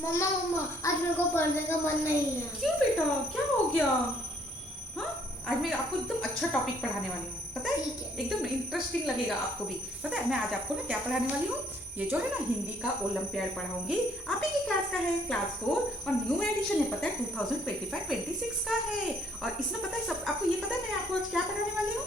मम्मा मम्मा आज मेरे को पढ़ने का मन नहीं है। क्यों बेटा, क्या हो गया? हाँ, आज मैं आपको एकदम अच्छा टॉपिक पढ़ाने वाली हूँ, पता है? ठीक है। एकदम इंटरेस्टिंग लगेगा आपको भी। पता है मैं आज आपको ना क्या पढ़ाने वाली हूँ? ये जो है ना हिंदी का ओलंपियाड पढ़ाऊंगी। आप ही की क्लास का है, क्लास 4, और न्यू एडिशन है, पता है 2025-26 का है। और इसमें पता है सब आपको ये पता है मैं आपको आज क्या पढ़ाने वाली हूँ?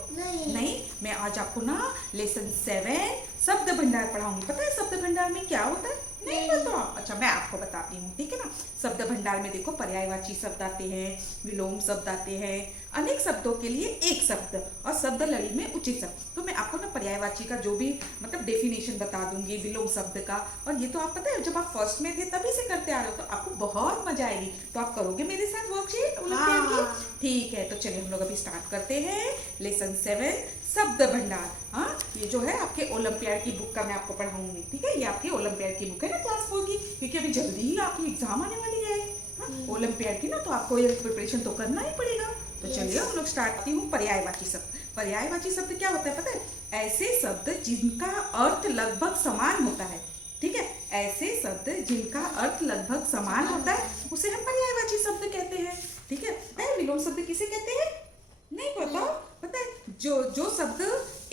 नहीं, मैं आज आपको ना लेसन 7 शब्द भंडार पढ़ाऊंगी। पता है शब्द भंडार में क्या होता है? नहीं पता? अच्छा मैं आपको बताती हूँ, ठीक है ना। शब्द भंडार में देखो पर्यायवाची शब्द आते हैं, विलोम शब्द आते हैं, अनेक शब्दों के लिए एक शब्द, और शब्द लड़ी में उचित शब्द। तो मैं आपको ना पर्यायवाची का जो भी मतलब डेफिनेशन बता दूंगी विलोम शब्द का। और ये तो आप पता है जब आप फर्स्ट में थे तभी से करते आ रहे हो, तो आपको बहुत मजा आएगी। तो आप करोगे मेरे साथ वर्कशीट ओलंपियाड की? ठीक है, तो चलिए हम लोग अभी स्टार्ट करते हैं लेसन 7 शब्द भंडार। हाँ, ये जो है आपके ओलंपियाड की बुक का मैं आपको पढ़ाऊंगी, ठीक है। ये आपकी ओलंपियाड की बुक है ना क्लास 4 की, क्योंकि अभी जल्दी ही आपकी एग्जाम आने वाली है। हाँ, ओलंपियाड की ना, तो आपको ये प्रिपरेशन तो करना ही पड़ेगा। तो चलिए हम लोग स्टार्ट करती हूँ पर्यायवाची शब्द। पर्यायवाची शब्द क्या होता है पता है? ऐसे शब्द जिनका अर्थ लगभग समान होता है, ठीक है। ऐसे शब्द जिनका अर्थ लगभग समान होता है उसे हम पर्यायवाची शब्द कहते हैं, ठीक है। विलोम शब्द किसे कहते हैं? नहीं पता? पता है जो शब्द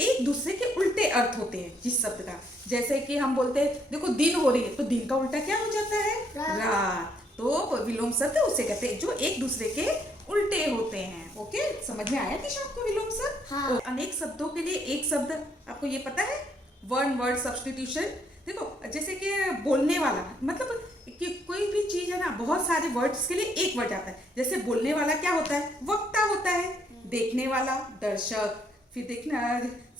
एक दूसरे के उल्टे अर्थ होते हैं जिस शब्द का, जैसे कि हम बोलते हैं देखो दिन हो रही है, तो दिन का उल्टा क्या हो जाता है? रात। तो विलोम शब्द उसे कहते हैं जो एक दूसरे के उल्टे होते हैं। ओके, समझ में आया निशा आपको विलोम शब्द? हाँ। तो अनेक शब्दों के लिए एक शब्द, आपको ये पता है? One word substitution. देखो जैसे कि बोलने वाला मतलब कि कोई भी चीज है ना, बहुत सारे वर्ड्स के लिए एक वर्ड आता है। जैसे बोलने वाला क्या होता है? वक्ता होता है। देखने वाला दर्शक, फिर देखना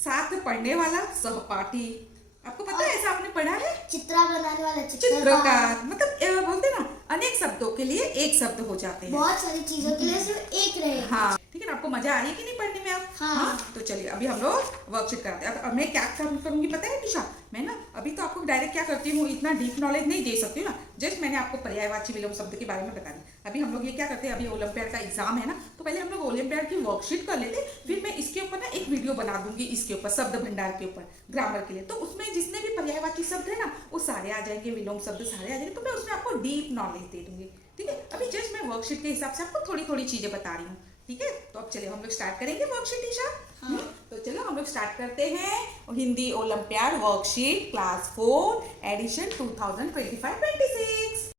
साथ पढ़ने वाला सहपाठी। आपको पता है ऐसा आपने पढ़ा है? चित्रा बनाने वाला चित्रकार। मतलब बोलते ना अनेक शब्दों के लिए एक शब्द हो जाते हैं। बहुत सारी चीजों के लिए सिर्फ एक रहेगा। हाँ, ठीक है ना। आपको मजा आ रही है कि नहीं पढ़ने में आप? हाँ। तो चलिए अभी हम लोग वर्कशीट कराते हैं। अब मैं क्या काम करूंगी पता है निशा? मैं ना अभी तो आपको डायरेक्ट क्या करती हूँ, इतना डीप नॉलेज नहीं दे सकती हूँ ना। जस्ट मैंने आपको पर्यायवाची विलोम शब्द के बारे में बता दी। अभी हम लोग ये क्या करते हैं, अभी ओलंपियाड का एग्जाम है ना, तो पहले हम लोग ओलंपियाड की वर्कशीट कर लेते, फिर मैं इसके ऊपर ना एक वीडियो बना दूंगी, इसके ऊपर शब्द भंडार के ऊपर ग्रामर के लिए। तो उसमें जितने भी पर्यायवाची शब्द है ना वो सारे आ जाएंगे, विलोम शब्द सारे आ जाएंगे। तो मैं उसमें आपको डीप नॉलेज दे दूंगी, ठीक है। अभी जस्ट मैं वर्कशीट के हिसाब से आपको थोड़ी थोड़ी चीजें बता रही हूँ, ठीक है। तो अब चलिए हम लोग स्टार्ट करेंगे वर्कशीट निशा। तो चलो हम लोग स्टार्ट करते हैं Hindi olympiad worksheet class 4 edition 2025-26।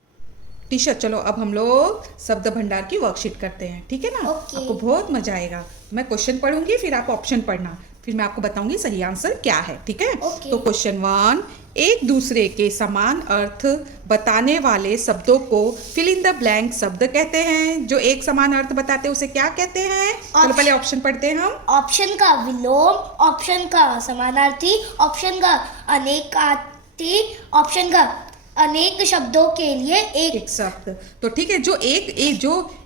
Teacher चलो अब हम लोग शब्द भंडार की वर्कशीट करते हैं, ठीक है ना। ओके। आपको बहुत मजा आएगा। मैं क्वेश्चन पढ़ूंगी, फिर आप ऑप्शन पढ़ना, फिर मैं आपको बताऊंगी सही आंसर क्या है, ठीक है। ओके। तो क्वेश्चन 1, एक दूसरे के समान अर्थ बताने वाले शब्दों को फिल इन द ब्लैंक शब्द कहते हैं। जो एक समान अर्थ बताते हैं उसे क्या कहते हैं? चलो पहले ऑप्शन पढ़ते हैं हम। ऑप्शन का विलोम, ऑप्शन का समानार्थी, ऑप्शन का अनेकार्थी, ऑप्शन का अनेक शब्दों के लिए एक शब्द। तो ठीक है, जो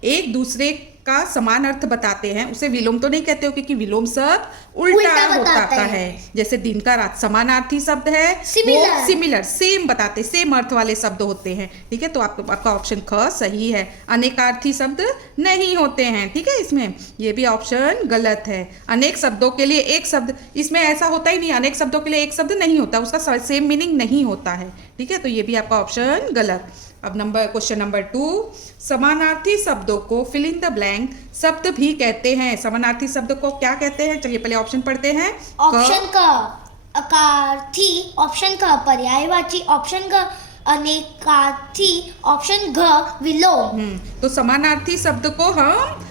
एक दूसरे का समान अर्थ बताते हैं उसे विलोम तो नहीं कहते हो, क्योंकि विलोम शब्द उल्टा बताता है। जैसे दिन का रात समानार्थी शब्द है, वो सिमिलर सेम बताते, सेम अर्थ वाले शब्द होते हैं, ठीक है। तो आपका ऑप्शन ख सही है। अनेकार्थी शब्द नहीं होते हैं, ठीक है। इसमें ये भी ऑप्शन गलत है। अनेक शब्दों के लिए एक शब्द, इसमें ऐसा होता ही नहीं। अनेक शब्दों के लिए एक शब्द नहीं होता, उसका सेम मीनिंग नहीं होता है, ठीक है। तो ये भी आपका ऑप्शन गलत। अब क्वेश्चन नंबर 2, समानार्थी शब्दों को फिल इन द ब्लैंक शब्द भी कहते हैं। समानार्थी शब्द को क्या कहते हैं? चलिए पहले ऑप्शन पढ़ते हैं। ऑप्शन का अकार्थी, ऑप्शन का पर्यायवाची, ऑप्शन का अनेकार्थी, ऑप्शन घ विलोम। तो समानार्थी शब्द को हम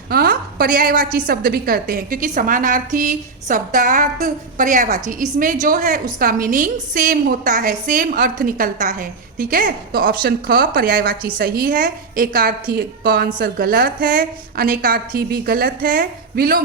पर्यायवाची शब्द भी करते हैं, क्योंकि समानार्थी शब्दार्थ पर्यायवाची इसमें जो है उसका मीनिंग सेम होता है, सेम अर्थ निकलता है, ठीक है। तो ऑप्शन ख पर्यायवाची सही है। एकार्थी का आंसर गलत है। अनेकार्थी भी गलत है। विलोम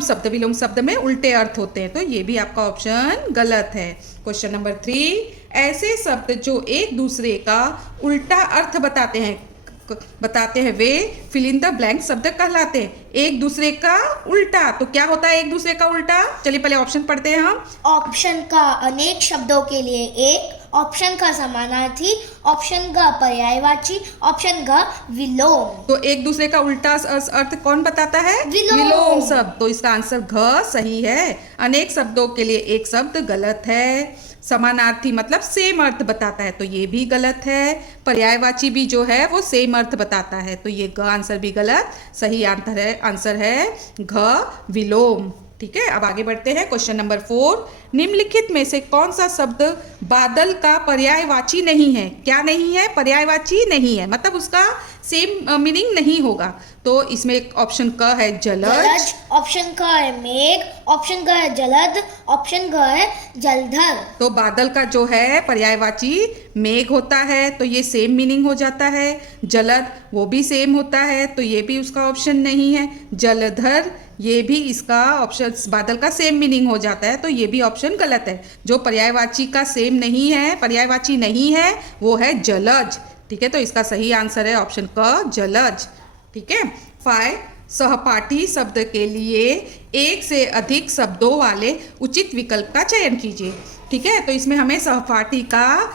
शब्द में उल्टे अर्थ होते हैं, तो ये भी आपका ऑप्शन गलत है। क्वेश्चन नंबर 3, ऐसे शब्द जो एक दूसरे का उल्टा अर्थ बताते हैं वे फिल इन द ब्लैंक शब्द कहलाते हैं। एक दूसरे का उल्टा, तो क्या होता है एक दूसरे का उल्टा? चलिए पहले ऑप्शन पढ़ते हैं हम। ऑप्शन का अनेक शब्दों के लिए एक, ऑप्शन का समानार्थी, ऑप्शन का पर्यायवाची, ऑप्शन का विलोम। तो एक दूसरे का उल्टा अर्थ कौन बताता है? विलोम शब्द। तो इसका आंसर घ सही है। अनेक शब्दों के लिए एक शब्द गलत है। समानार्थी मतलब सेम अर्थ बताता है, तो ये भी गलत है। पर्यायवाची भी जो है वो सेम अर्थ बताता है, तो ये ग आंसर भी गलत। सही आंसर है घ विलोम। ठीक है, अब आगे बढ़ते हैं। क्वेश्चन नंबर 4, निम्नलिखित में से कौन सा शब्द बादल का पर्यायवाची नहीं है? क्या नहीं है? पर्यायवाची नहीं है, मतलब उसका सेम मीनिंग नहीं होगा। तो इसमें एक ऑप्शन क है जलज, ऑप्शन क है मेघ, ऑप्शन ग है जलद, ऑप्शन ग है जलधर। तो बादल का जो है पर्यायवाची मेघ होता है, तो ये सेम मीनिंग हो जाता है। जलद वो भी सेम होता है, तो ये भी उसका ऑप्शन नहीं है। जलधर ये भी इसका ऑप्शन बादल का सेम मीनिंग हो जाता है, तो ये भी ऑप्शन गलत है। जो पर्यायवाची का सेम नहीं है, पर्यायवाची नहीं है, वो है जलज। ठीक है, तो इसका सही आंसर है ऑप्शन क जलज। ठीक है। 5, सहपाठी शब्द के लिए एक से अधिक शब्दों वाले उचित विकल्प का चयन कीजिए। ठीक है, तो इसमें हमें सहपाठी का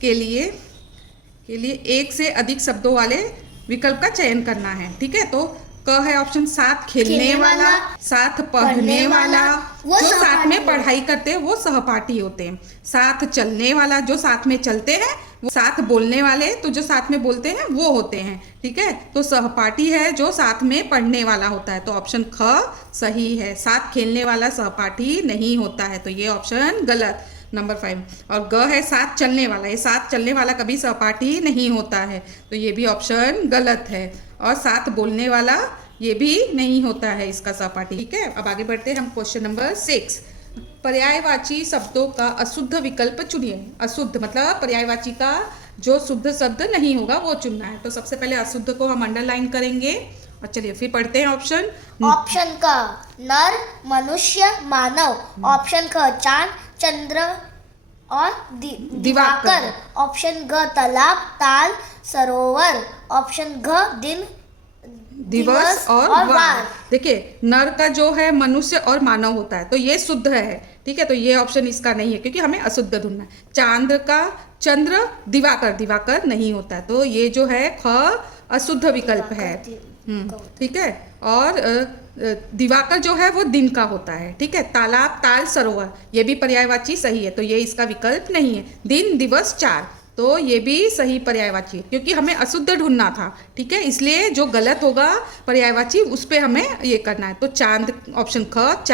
के लिए एक से अधिक शब्दों वाले विकल्प का चयन करना है। ठीक है, तो क है ऑप्शन साथ खेलने वाला, साथ पढ़ने वाला, जो साथ में पढ़ाई करते हैं वो सहपाठी होते हैं। साथ चलने वाला, जो साथ में चलते हैं, वो साथ बोलने वाले, तो जो साथ में बोलते हैं वो होते हैं। ठीक है, तो सहपाठी है जो साथ में पढ़ने वाला होता है, तो ऑप्शन ख सही है। साथ खेलने वाला सहपाठी नहीं होता है, तो ये ऑप्शन गलत। नंबर 5 और ग है साथ चलने वाला, ये साथ चलने वाला कभी सहपाठी नहीं होता है, तो ये भी ऑप्शन गलत है। और साथ बोलने वाला ये भी नहीं होता है इसका सहपाठी। ठीक है, अब आगे बढ़ते हैं हम क्वेश्चन नंबर 6, पर्यायवाची शब्दों का अशुद्ध विकल्प चुनिए। अशुद्ध मतलब पर्यायवाची का जो शुद्ध शब्द नहीं होगा वो चुनना है। तो सबसे पहले अशुद्ध को हम अंडरलाइन करेंगे और चलिए फिर पढ़ते हैं ऑप्शन। ऑप्शन का नर, मनुष्य, मानव। ऑप्शन क चांद, चंद्र और दिवाकर। ऑप्शन ग तालाब, ताल, सरोवर। ऑप्शन घ दिन, दिवस और वार। देखिए, नर का जो है मनुष्य और मानव होता है, तो ये शुद्ध है। ठीक है, तो ये ऑप्शन इसका नहीं है क्योंकि हमें अशुद्ध ढूंढना है। चांद का चंद्र, दिवाकर नहीं होता है, तो ये जो है ख अशुद्ध विकल्प है। ठीक है, और दिवाकर जो है वो दिन का होता है। ठीक है, तालाब, ताल, सरोवर ये भी पर्यायवाची सही है, तो ये इसका विकल्प नहीं है। दिन, दिवस, चार, तो ये भी सही पर्यायवाची है क्योंकि हमें अशुद्ध ढूंढना था। ठीक है, इसलिए जो गलत होगा पर्यायवाची उस पर हमें ये करना है। तो चांद ऑप्शन ख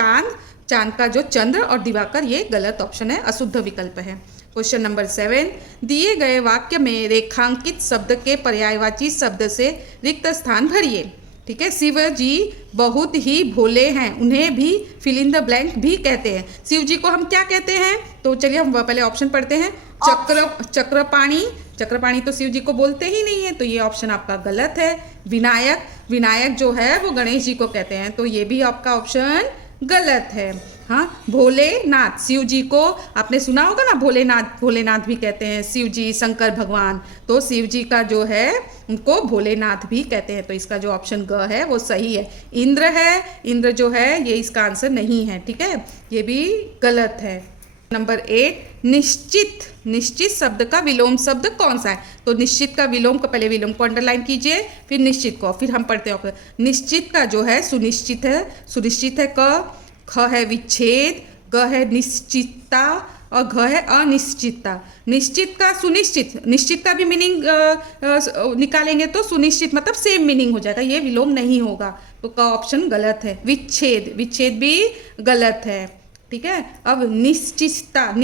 चांद का जो चंद्र और दिवाकर ये गलत ऑप्शन है, अशुद्ध विकल्प है। क्वेश्चन नंबर 7, दिए गए वाक्य में रेखांकित शब्द के पर्यायवाची शब्द से रिक्त स्थान भरिए। ठीक है, शिव जी बहुत ही भोले हैं, उन्हें भी फिल इन द ब्लैंक भी कहते हैं। शिव जी को हम क्या कहते हैं? तो चलिए हम पहले ऑप्शन पढ़ते हैं। चक्रपाणी तो शिव जी को बोलते ही नहीं है, तो ये ऑप्शन आपका गलत है। विनायक जो है वो गणेश जी को कहते हैं, तो ये भी आपका ऑप्शन गलत है। हाँ, भोलेनाथ, शिव जी को आपने सुना होगा ना, भोलेनाथ भी कहते हैं शिव जी, शंकर भगवान, तो शिव जी का जो है उनको भोलेनाथ भी कहते हैं, तो इसका जो ऑप्शन ग है वो सही है। इंद्र जो है ये इसका आंसर नहीं है। ठीक है, ये भी गलत है। नंबर 8, निश्चित शब्द का विलोम शब्द कौन सा है? तो निश्चित का विलोम को पहले विलोम को अंडरलाइन कीजिए, फिर निश्चित को, फिर हम पढ़ते हैं। निश्चित का जो है सुनिश्चित है क, ख है विच्छेद, ग है निश्चितता और घ है अनिश्चितता। निश्चित का सुनिश्चित, निश्चित का भी मीनिंग निकालेंगे तो सुनिश्चित मतलब सेम मीनिंग हो जाएगा, ये विलोम नहीं होगा, तो का ऑप्शन गलत है। विच्छेद भी गलत है। ठीक है, अब निश्चितता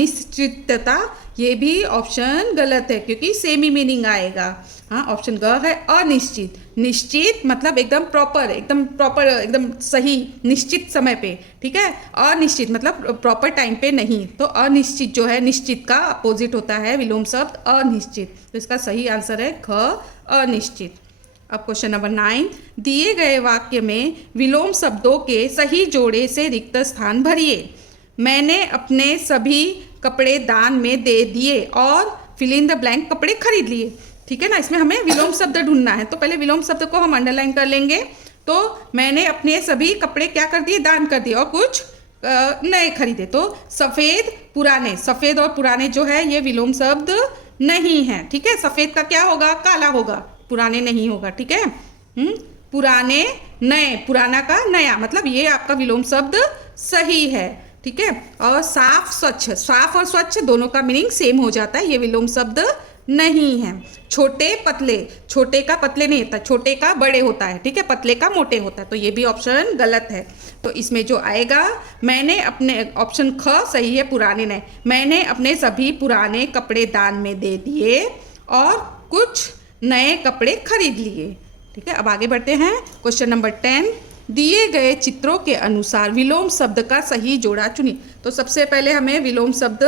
ये भी ऑप्शन गलत है क्योंकि सेम ही मीनिंग आएगा। हाँ, ऑप्शन ग है अनिश्चित। निश्चित मतलब एकदम प्रॉपर, एकदम सही, निश्चित समय पे। ठीक है, अनिश्चित मतलब प्रॉपर टाइम पे नहीं, तो अनिश्चित जो है निश्चित का अपोजिट होता है विलोम शब्द अनिश्चित, तो इसका सही आंसर है ख अनिश्चित। अब क्वेश्चन नंबर 9, दिए गए वाक्य में विलोम शब्दों के सही जोड़े से रिक्त स्थान भरिए। मैंने अपने सभी कपड़े दान में दे दिए और फिल इन द ब्लैंक कपड़े खरीद लिए। ठीक है ना, इसमें हमें विलोम शब्द ढूंढना है, तो पहले विलोम शब्द को हम अंडरलाइन कर लेंगे। तो मैंने अपने सभी कपड़े क्या कर दिए? दान कर दिए और कुछ नए खरीदे। तो सफ़ेद और पुराने जो है ये विलोम शब्द नहीं है। ठीक है, सफ़ेद का क्या होगा? काला होगा, पुराने नहीं होगा। ठीक है, पुराने नए, पुराना का नया, मतलब ये आपका विलोम शब्द सही है। ठीक है। और साफ स्वच्छ, साफ और स्वच्छ दोनों का मीनिंग सेम हो जाता है, ये विलोम शब्द नहीं है। छोटे पतले, छोटे का पतले नहीं होता, छोटे का बड़े होता है, ठीक है, पतले का मोटे होता है, तो ये भी ऑप्शन गलत है। तो इसमें जो आएगा, मैंने अपने, ऑप्शन ख सही है, पुराने नहीं, मैंने अपने सभी पुराने कपड़े दान में दे दिए और कुछ नए कपड़े खरीद लिए। ठीक है, अब आगे बढ़ते हैं। क्वेश्चन नंबर 10, दिए गए चित्रों के अनुसार विलोम शब्द का सही जोड़ा चुनिए। तो सबसे पहले हमें विलोम शब्द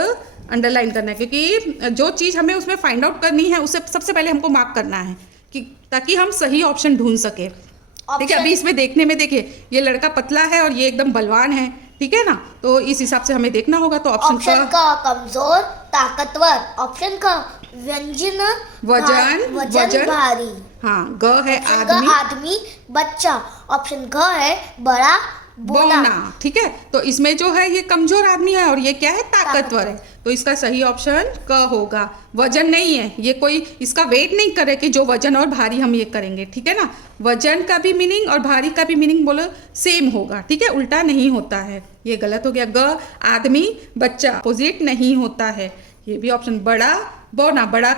अंडरलाइन करना है, क्योंकि जो चीज़ हमें उसमें फाइंड आउट करनी है उसे सबसे पहले हमको मार्क करना है, कि ताकि हम सही ऑप्शन ढूंढ सके। ठीक है, अभी इसमें देखने में देखिए, ये लड़का पतला है और ये एकदम बलवान है, ठीक है ना, तो इस हिसाब से हमें देखना होगा। तो ऑप्शन का कमजोर ताकतवर, ऑप्शन का व्यंजन वजन भारी, हाँ, ग है आदमी बच्चा, ऑप्शन घ है बड़ा बोना। ठीक है, तो इसमें जो है ये कमजोर आदमी है और ये क्या है, ताकतवर है, तो इसका सही ऑप्शन क होगा। वजन नहीं है, ये कोई इसका वेट नहीं करे कि जो वजन और भारी हम ये करेंगे, ठीक है ना, वजन का भी मीनिंग और भारी का भी मीनिंग बोलो सेम होगा, ठीक है, उल्टा नहीं होता है, ये गलत हो गया। ग आदमी बच्चा, अपोजिट नहीं होता है, ये भी ऑप्शन। बड़ा बौना, बड़ा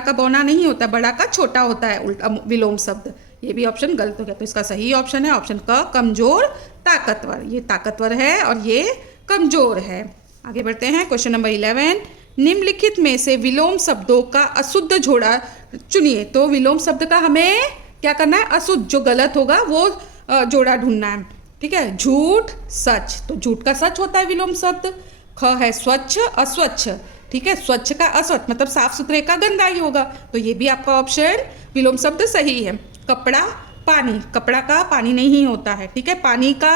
का बौना नहीं होता, बड़ा का छोटा होता है, उल्टा विलोम शब्द, ये भी ऑप्शन गलत हो गया। तो इसका सही ऑप्शन है ऑप्शन क, कमजोर ताकतवर, ये ताकतवर है और ये कमजोर है। आगे बढ़ते हैं। क्वेश्चन नंबर 11, निम्नलिखित में से विलोम शब्दों का अशुद्ध जोड़ा चुनिए। तो विलोम शब्द का हमें क्या करना है, अशुद्ध, जो गलत होगा वो जोड़ा ढूंढना है, ठीक है। झूठ सच, तो झूठ का सच होता है विलोम शब्द। ख है स्वच्छ अस्वच्छ, ठीक है, स्वच्छ का अस्वच्छ मतलब साफ सुथरे का गंदा ही होगा, तो ये भी आपका ऑप्शन विलोम शब्द सही है। कपड़ा पानी, कपड़ा का पानी नहीं होता है, ठीक है, पानी का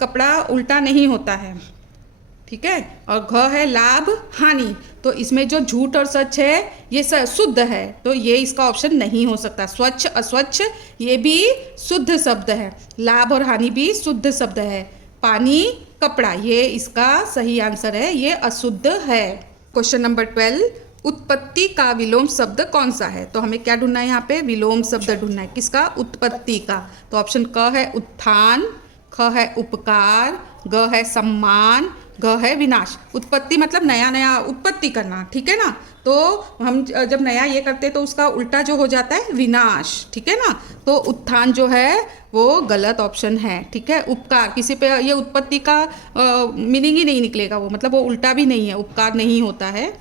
कपड़ा उल्टा नहीं होता है, ठीक है। और घ है लाभ हानि, तो इसमें जो झूठ और सच है ये शुद्ध है, तो ये इसका ऑप्शन नहीं हो सकता। स्वच्छ अस्वच्छ ये भी शुद्ध शब्द है, लाभ और हानि भी शुद्ध शब्द है। पानी कपड़ा ये इसका सही आंसर है, ये अशुद्ध है। क्वेश्चन नंबर 12, उत्पत्ति का विलोम शब्द कौन सा है। तो हमें क्या ढूंढना है, यहाँ पे विलोम शब्द ढूंढना है, किसका, उत्पत्ति का। तो ऑप्शन क है उत्थान, ख है उपकार, ग है सम्मान, घ है विनाश। उत्पत्ति मतलब नया नया उत्पत्ति करना, ठीक है ना, तो हम जब नया ये करते हैं तो उसका उल्टा जो हो जाता है विनाश, ठीक है ना। तो उत्थान जो है वो गलत ऑप्शन है, ठीक है। उपकार, किसी पे ये उत्पत्ति का मीनिंग ही नहीं निकलेगा, वो मतलब वो उल्टा भी नहीं है, उपकार नहीं होता है।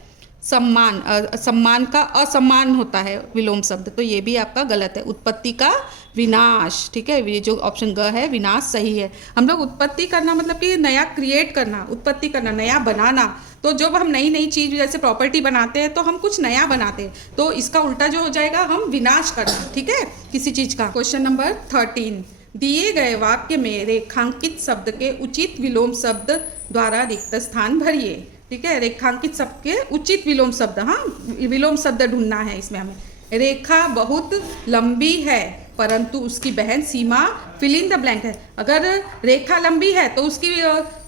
सम्मान, सम्मान का असम्मान होता है विलोम शब्द, तो ये भी आपका गलत है। उत्पत्ति का विनाश, ठीक है, ये जो ऑप्शन ग है विनाश सही है। हम लोग उत्पत्ति करना मतलब कि नया क्रिएट करना, उत्पत्ति करना नया बनाना, तो जब हम नई नई चीज़ जैसे प्रॉपर्टी बनाते हैं तो हम कुछ नया बनाते हैं, तो इसका उल्टा जो हो जाएगा हम विनाश करना, ठीक है, किसी चीज़ का। क्वेश्चन नंबर 13, दिए गए वाक्य में रेखांकित शब्द के उचित विलोम शब्द द्वारा रिक्त स्थान भरिए, ठीक है। रेखांकित शब्द के उचित विलोम शब्द, हाँ, विलोम शब्द ढूंढना है इसमें हमें। रेखा बहुत लंबी है परंतु उसकी बहन सीमा फिल इन द ब्लैंक है। अगर रेखा लंबी है तो उसकी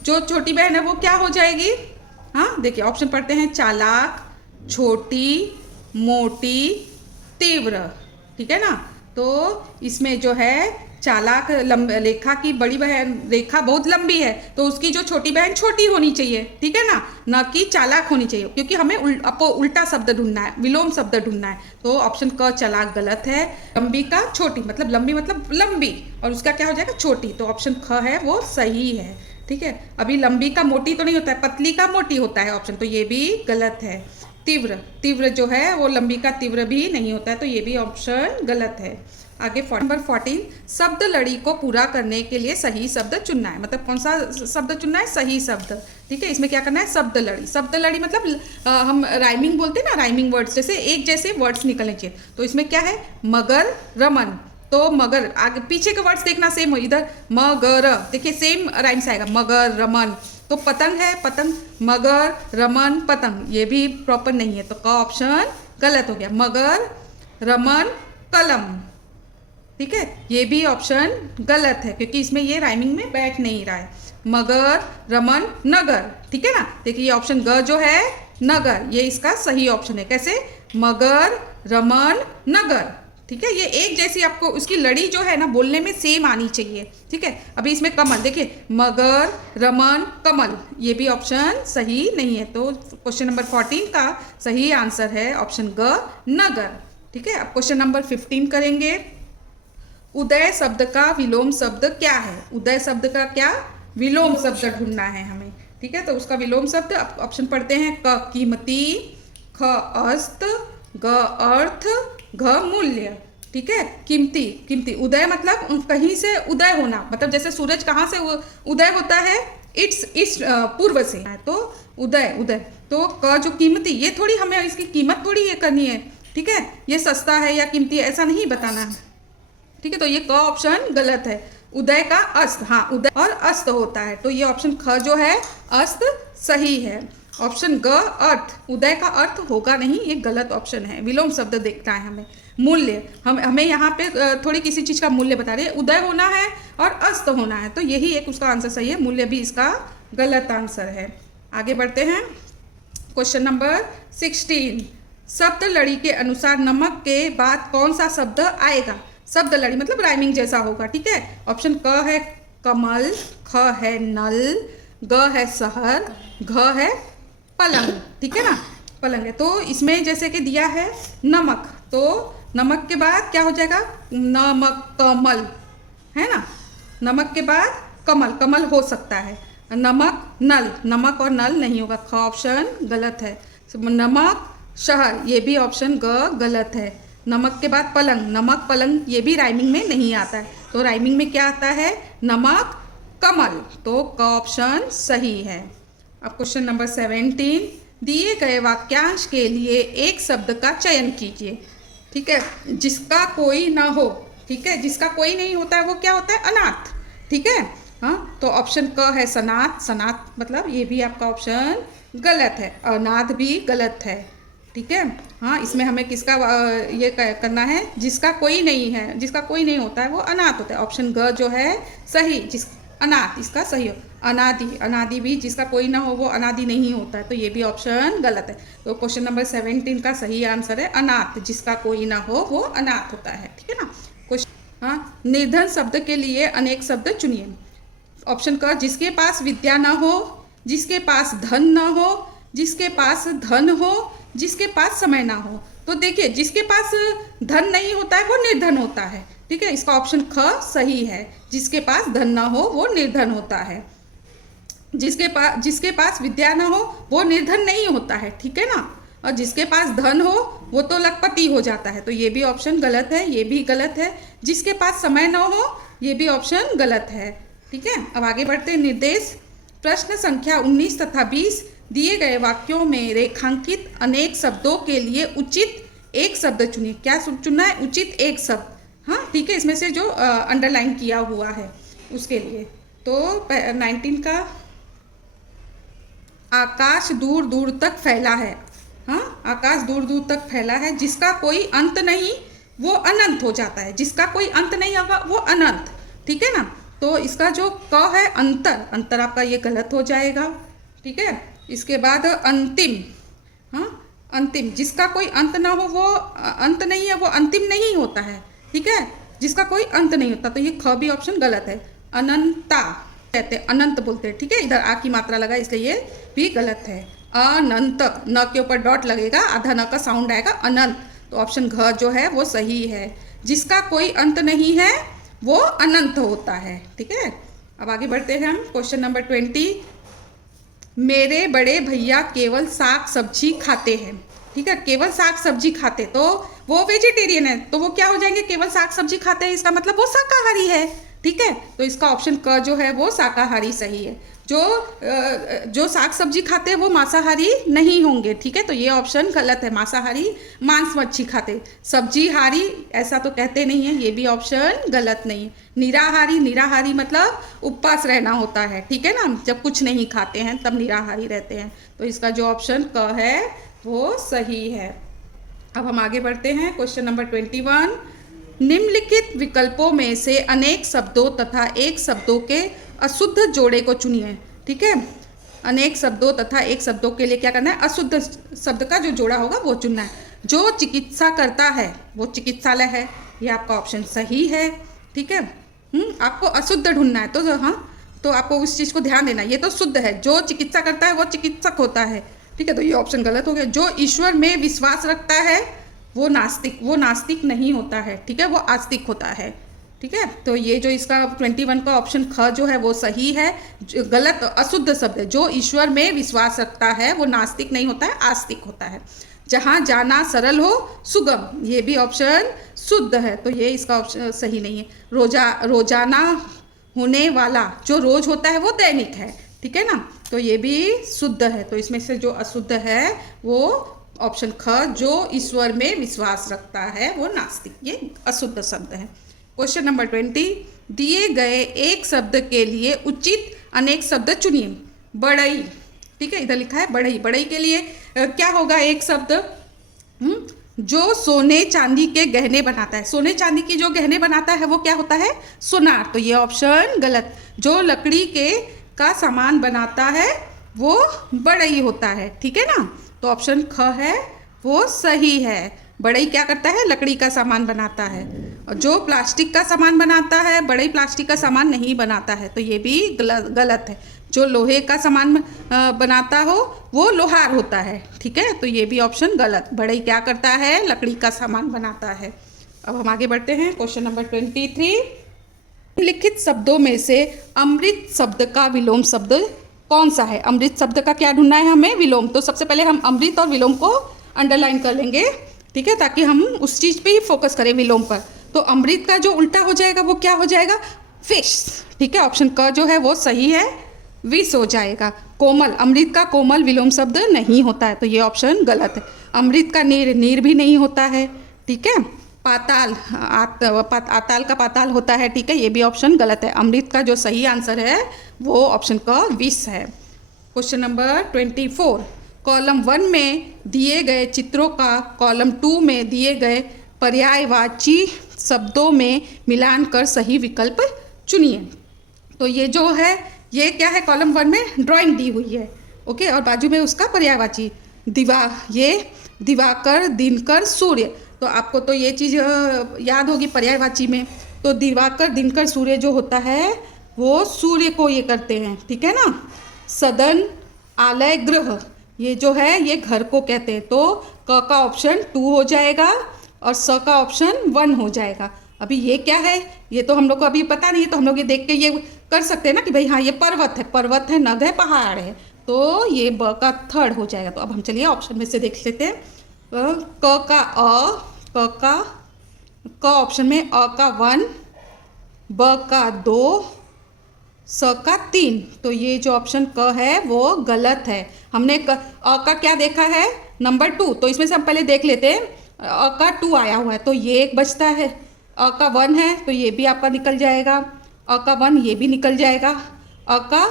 जो छोटी बहन है वो क्या हो जाएगी, हाँ देखिए ऑप्शन पढ़ते हैं, चालाक, छोटी, मोटी, तीव्र, ठीक है ना। तो इसमें जो है चालाक रेखा की बड़ी बहन, रेखा बहुत लंबी है तो उसकी जो छोटी बहन छोटी होनी चाहिए, ठीक है ना, न कि चालाक होनी चाहिए, क्योंकि हमें उल्टा शब्द ढूंढना है, विलोम शब्द ढूंढना है। तो ऑप्शन क चालाक गलत है। लंबी का छोटी मतलब लंबी मतलब लंबी और उसका क्या हो जाएगा छोटी, तो ऑप्शन ख है वो सही है, ठीक है। अभी लंबी का मोटी तो नहीं होता है, पतली का मोटी होता है ऑप्शन, तो ये भी गलत है। तीव्र, तीव्र जो है वो लंबी का तीव्र भी नहीं होता है, तो ये भी ऑप्शन गलत है। आगे नंबर 14, शब्द लड़ी को पूरा करने के लिए सही शब्द चुनना है। मतलब कौन सा शब्द चुनना है, सही शब्द, ठीक है। इसमें क्या करना है, शब्द लड़ी। शब्द लड़ी मतलब हम राइमिंग बोलते हैं ना, राइमिंग वर्ड्स, जैसे एक जैसे वर्ड्स निकलने चाहिए। तो इसमें क्या है, मगर रमन, तो मगर आगे पीछे के वर्ड्स देखना सेम हो, इधर मगर देखिए सेम राइम्स आएगा, मगर रमन। तो पतंग है, पतंग, मगर रमन पतंग, ये भी प्रॉपर नहीं है, तो का ऑप्शन गलत हो गया। मगर रमन कलम, ठीक है, ये भी ऑप्शन गलत है क्योंकि इसमें ये राइमिंग में बैठ नहीं रहा है। मगर रमन नगर, ठीक है ना। देखिए ये ऑप्शन ग जो है नगर, ये इसका सही ऑप्शन है। कैसे, मगर रमन नगर, ठीक है, ये एक जैसी आपको उसकी लड़ी जो है ना बोलने में सेम आनी चाहिए। ठीक है, अभी इसमें कमल देखिए, मगर, रमन, कमल, ये भी ऑप्शन सही नहीं है। तो क्वेश्चन नंबर 14 का सही आंसर है ऑप्शन ग, नगर। ठीक है, अब क्वेश्चन नंबर 15 करेंगे। उदय शब्द का विलोम शब्द क्या है? उदय शब्द का क्या विलोम शब्द ढूंढना है हमें। ठीक है, तो उसका विलोम शब्द ऑप्शन पढ़ते हैं। क कीमती, ख अस्त, ग अर्थ, घ मूल्य। ठीक है, कीमती, कीमती, उदय मतलब कहीं से उदय होना, मतलब जैसे सूरज कहाँ से उदय होता है, इस पूर्व से, तो उदय, उदय। तो क जो कीमती, ये थोड़ी हमें इसकी कीमत थोड़ी ये करनी है। ठीक है, ये सस्ता है या कीमती है ऐसा नहीं बताना है। ठीक है, तो ये क ऑप्शन गलत है। उदय का अस्त, हाँ उदय और अस्त होता है, तो ये ऑप्शन ख जो है अस्त सही है। ऑप्शन ग अर्थ, उदय का अर्थ होगा नहीं, ये गलत ऑप्शन है। विलोम शब्द देखना है हमें। मूल्य, हमें यहाँ पे थोड़ी किसी चीज का मूल्य बता रही है, उदय होना है और अस्त होना है, तो यही एक उसका आंसर सही है। मूल्य भी इसका गलत आंसर है। आगे बढ़ते हैं, क्वेश्चन नंबर 16। शब्द लड़ी के अनुसार नमक के बाद कौन सा शब्द आएगा? शब्द लड़ी मतलब राइमिंग जैसा होगा। ठीक है, ऑप्शन क है कमल, ख है नल, ग है शहर, घ है पलंग। ठीक है ना, पलंग है। तो इसमें जैसे कि दिया है नमक, तो नमक के बाद क्या हो जाएगा? नमक, कमल, है ना, नमक के बाद कमल, कमल हो सकता है। नमक, नल, नमक और नल नहीं होगा, ख ऑप्शन गलत है। नमक, शहर, ये भी ऑप्शन ग गलत है। नमक के बाद पलंग, नमक पलंग, ये भी राइमिंग में नहीं आता है, तो राइमिंग में क्या आता है? नमक, कमल, तो क ऑप्शन सही है। अब क्वेश्चन नंबर 17। दिए गए वाक्यांश के लिए एक शब्द का चयन कीजिए। ठीक है, जिसका कोई ना हो। ठीक है, जिसका कोई नहीं होता है वो क्या होता है? अनाथ। ठीक है, हाँ, तो ऑप्शन क है सनाथ, सनाथ मतलब ये भी आपका ऑप्शन गलत है। अनाथ भी गलत है। ठीक है, हाँ, इसमें हमें किसका ये करना है? जिसका कोई नहीं है, जिसका कोई नहीं होता है वो अनाथ होता है। ऑप्शन ग जो है सही, जिस अनाथ इसका सही हो। अनादि, अनादि भी जिसका कोई ना हो वो अनादि नहीं होता है, तो ये भी ऑप्शन गलत है। तो क्वेश्चन नंबर 17 का सही आंसर है अनाथ, जिसका कोई ना हो वो अनाथ होता है। ठीक है ना। क्वेश्चन, हाँ, निर्धन शब्द के लिए अनेक शब्द चुनिए। ऑप्शन क जिसके पास विद्या ना हो, जिसके पास धन ना हो, जिसके पास धन हो, जिसके पास समय ना हो। तो देखिए, जिसके पास धन नहीं होता है वो निर्धन होता है। ठीक है, इसका ऑप्शन ख सही है। जिसके पास धन ना हो वो निर्धन होता है। जिसके पास विद्या ना हो वो निर्धन नहीं होता है। ठीक है ना, और जिसके पास धन हो वो तो लखपति हो जाता है, तो ये भी ऑप्शन गलत है, ये भी गलत है। जिसके पास समय ना हो ये भी ऑप्शन गलत है। ठीक है, अब आगे बढ़ते हैं। निर्देश, प्रश्न संख्या 19 तथा 20 दिए गए वाक्यों में रेखांकित अनेक शब्दों के लिए उचित एक शब्द चुनिए। क्या चुनना है? उचित एक शब्द। हाँ, ठीक है, इसमें से जो अंडरलाइन किया हुआ है उसके लिए। तो 19 का आकाश दूर दूर तक फैला है। हाँ, आकाश दूर दूर तक फैला है, जिसका कोई अंत नहीं वो अनंत हो जाता है। जिसका कोई अंत नहीं होगा वो अनंत। ठीक है ना, तो इसका जो क है अंतर, अंतर आपका ये गलत हो जाएगा। ठीक है, इसके बाद अंतिम, हाँ, अंतिम, जिसका कोई अंत ना हो वो अंत नहीं है, वो अंतिम नहीं होता है। ठीक है, जिसका कोई अंत नहीं होता, तो ये ख भी ऑप्शन गलत है। अनंता कहते हैं, अनंत बोलते हैं। ठीक है, इधर आ की मात्रा लगा इसलिए ये भी गलत है। अनंत, न के ऊपर डॉट लगेगा, आधा न का साउंड आएगा, अनंत, तो ऑप्शन घ जो है वो सही है। जिसका कोई अंत नहीं है वो अनंत होता है। ठीक है, अब आगे बढ़ते हैं हम। Question number 20। मेरे बड़े भैया केवल साग सब्जी खाते हैं। ठीक है, केवल साग सब्जी खाते, तो वो वेजिटेरियन है, तो वो क्या हो जाएंगे? केवल साग सब्जी खाते हैं, इसका मतलब वो शाकाहारी है। ठीक है, तो इसका ऑप्शन क जो है वो शाकाहारी सही है। जो साग सब्जी खाते हैं वो मांसाहारी नहीं होंगे। ठीक है, तो ये ऑप्शन गलत है। मांसाहारी मांस मच्छी खाते, सब्जीहारी ऐसा तो कहते नहीं है, ये भी ऑप्शन गलत नहीं है। निराहारी, निराहारी मतलब उपवास रहना होता है। ठीक है ना, जब कुछ नहीं खाते हैं तब निराहारी रहते हैं, तो इसका जो ऑप्शन क है वो सही है। अब हम आगे बढ़ते हैं। Question number 21। निम्नलिखित विकल्पों में से अनेक शब्दों तथा एक शब्दों के अशुद्ध जोड़े को चुनिए। ठीक है, अनेक शब्दों तथा एक शब्दों के लिए क्या करना है? अशुद्ध शब्द का जो जोड़ा होगा वो चुनना है। जो चिकित्सा करता है वो चिकित्सालय है, ये आपका ऑप्शन सही है। ठीक है, आपको अशुद्ध ढूंढना है तो हाँ, तो आपको उस चीज़ को ध्यान देना है। ये तो शुद्ध है, जो चिकित्सा करता है वो चिकित्सक होता है। ठीक है, तो ये ऑप्शन गलत हो गया। जो ईश्वर में विश्वास रखता है वो नास्तिक नहीं होता है। ठीक है, वो आस्तिक होता है। ठीक है, तो ये जो इसका 21 का ऑप्शन ख जो है वो सही है। गलत अशुद्ध शब्द है। जो ईश्वर में विश्वास रखता है वो नास्तिक नहीं होता है, आस्तिक होता है। जहाँ जाना सरल हो सुगम, ये भी ऑप्शन शुद्ध है, तो ये इसका ऑप्शन सही नहीं है। रोजाना होने वाला, जो रोज होता है वो दैनिक है। ठीक है ना, तो ये भी शुद्ध है। तो इसमें से जो अशुद्ध है वो ऑप्शन ख, जो ईश्वर में विश्वास रखता है वो नास्तिक, ये अशुद्ध शब्द है। क्वेश्चन नंबर 20, दिए गए एक शब्द के लिए उचित अनेक शब्द चुनिए। बढ़ई, ठीक है, इधर लिखा है बढ़ई। बढ़ई के लिए क्या होगा एक शब्द? जो सोने चांदी के गहने बनाता है। सोने चांदी की जो गहने बनाता है वो क्या होता है? सोनार। तो ये ऑप्शन गलत। जो लकड़ी के का सामान बनाता है वो बढ़ई होता है। ठीक है ना, तो ऑप्शन ख है वो सही है। बढ़ई क्या करता है? लकड़ी का सामान बनाता है। और जो प्लास्टिक का सामान बनाता है, बढ़ई प्लास्टिक का सामान नहीं बनाता है, तो ये भी गलत है। जो लोहे का सामान बनाता हो वो लोहार होता है। ठीक है, तो ये भी ऑप्शन गलत। बढ़ई क्या करता है? लकड़ी का सामान बनाता है। अब हम आगे बढ़ते हैं। क्वेश्चन नंबर 23, निम्नलिखित शब्दों में से अमृत शब्द का विलोम शब्द कौन सा है? अमृत शब्द का क्या ढूंढना है हमें? विलोम। तो सबसे पहले हम अमृत और विलोम को अंडरलाइन कर लेंगे। ठीक है, ताकि हम उस चीज़ पे ही फोकस करें, विलोम पर। तो अमृत का जो उल्टा हो जाएगा वो क्या हो जाएगा? फिश। ठीक है, ऑप्शन क जो है वो सही है, विष हो जाएगा। कोमल, अमृत का कोमल विलोम शब्द नहीं होता है, तो ये ऑप्शन गलत है। अमृत का नीर, नीर भी नहीं होता है। ठीक है, पाताल, आताल का पाताल होता है। ठीक है, ये भी ऑप्शन गलत है। अमृत का जो सही आंसर है वो ऑप्शन का विष है। क्वेश्चन नंबर 24, कॉलम 1 में दिए गए चित्रों का कॉलम 2 में दिए गए पर्यायवाची शब्दों में मिलान कर सही विकल्प चुनिए। तो ये जो है ये क्या है? कॉलम 1 में ड्राइंग दी हुई है। ओके, और बाजू में उसका पर्यायवाची ये दिवाकर, दिनकर, सूर्य। तो आपको तो ये चीज़ याद होगी पर्यायवाची में। तो दिवाकर, दिनकर, सूर्य जो होता है वो सूर्य को ये करते हैं। ठीक है ना। सदन, आलय, गृह, ये जो है ये घर को कहते हैं। तो क का ऑप्शन 2 हो जाएगा और स का ऑप्शन 1 हो जाएगा। अभी ये क्या है ये तो हम लोग को अभी पता नहीं है, तो हम लोग ये देख के ये कर सकते हैं ना कि भाई हाँ ये पर्वत है, नद है, पहाड़ है, तो ये ब का 3rd हो जाएगा। तो अब हम चलिए ऑप्शन में से देख लेते हैं। क का अ, क ऑप्शन में अ का 1, ब का 2, स का 3। तो ये जो ऑप्शन क है वो गलत है। हमने अ का क्या देखा है? नंबर 2। तो इसमें से हम पहले देख लेते हैं। अ का 2 आया हुआ है तो ये एक बचता है। अ का 1 है तो ये भी आपका निकल जाएगा। अ का 1 ये भी निकल जाएगा। अ का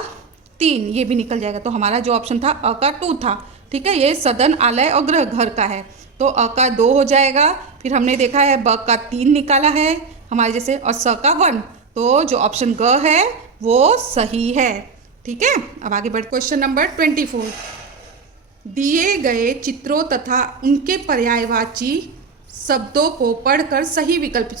3 ये भी निकल जाएगा। तो हमारा जो ऑप्शन था अ का 2 था। ठीक है, ये सदन, आलय और गृह, घर का है, तो अ का 2 हो जाएगा। फिर हमने देखा है ब का 3 निकाला है हमारे जैसे, और स का 1। तो जो ऑप्शन ग है वो सही है। ठीक है, अब आगे बढ़। क्वेश्चन नंबर 24, दिए गए चित्रों तथा उनके पर्यायवाची शब्दों को पढ़कर सही विकल्प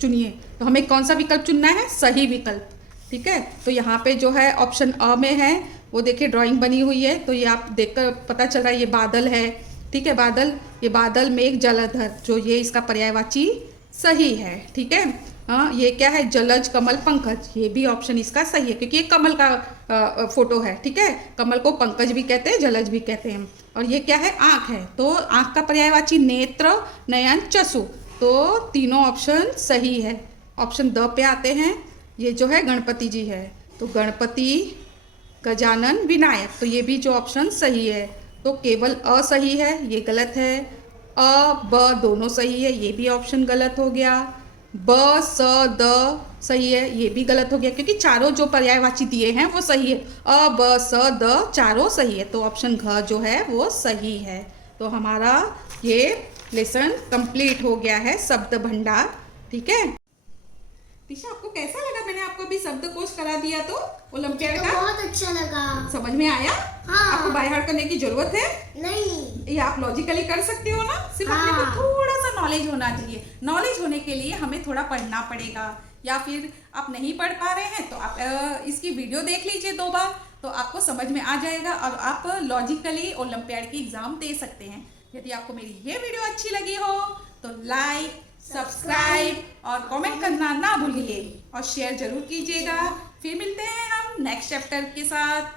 चुनिए। तो हमें कौन सा विकल्प चुनना है? सही विकल्प। ठीक है, तो यहाँ पे जो है ऑप्शन अ में है वो देखिए ड्राइंग बनी हुई है, तो ये आप देखकर पता चल रहा है ये बादल है। ठीक है, बादल, ये बादल, मेघ, जलधर, जो ये इसका पर्यायवाची सही है। ठीक है, हाँ, ये क्या है? जलज, कमल, पंकज, ये भी ऑप्शन इसका सही है क्योंकि ये कमल का फोटो है। ठीक है, कमल को पंकज भी कहते हैं, जलज भी कहते हैं। और ये क्या है? आँख है, तो आँख का पर्यायवाची नेत्र, नयन, चक्षु। तो तीनों ऑप्शन सही है। ऑप्शन द पे आते हैं। ये जो है गणपति जी है, तो गणपति, गजानन, विनायक, तो ये भी जो ऑप्शन सही है। तो केवल अ सही है, ये गलत है। अ ब दोनों सही है, ये भी ऑप्शन गलत हो गया। ब स द सही है, ये भी गलत हो गया क्योंकि चारों जो पर्यायवाची दिए हैं वो सही है। अ ब स द चारों सही है, तो ऑप्शन घ जो है वो सही है। तो हमारा ये लेसन कंप्लीट हो गया है, शब्द भंडार। ठीक है, दिशा आपको कैसा लगा? मैंने आपको अभी शब्दकोश करा दिया तो ओलंपियाड तो का बहुत अच्छा लगा। समझ में आया? हाँ। आपको बाय हार्ट करने की जरूरत है? नहीं। ये आप लॉजिकली कर सकते हो ना, सिर्फ हाँ। अपने को थोड़ा सा नॉलेज होना चाहिए। नॉलेज होने के लिए हमें थोड़ा पढ़ना पड़ेगा, या फिर आप नहीं पढ़ पा रहे हैं तो आप इसकी वीडियो देख लीजिए 2 बार, तो आपको समझ में आ जाएगा और आप लॉजिकली ओलंपियाड की एग्जाम दे सकते हैं। यदि आपको मेरी ये वीडियो अच्छी लगी हो तो लाइक, सब्सक्राइब और कमेंट करना ना भूलिए और शेयर जरूर कीजिएगा। फिर मिलते हैं हम नेक्स्ट चैप्टर के साथ।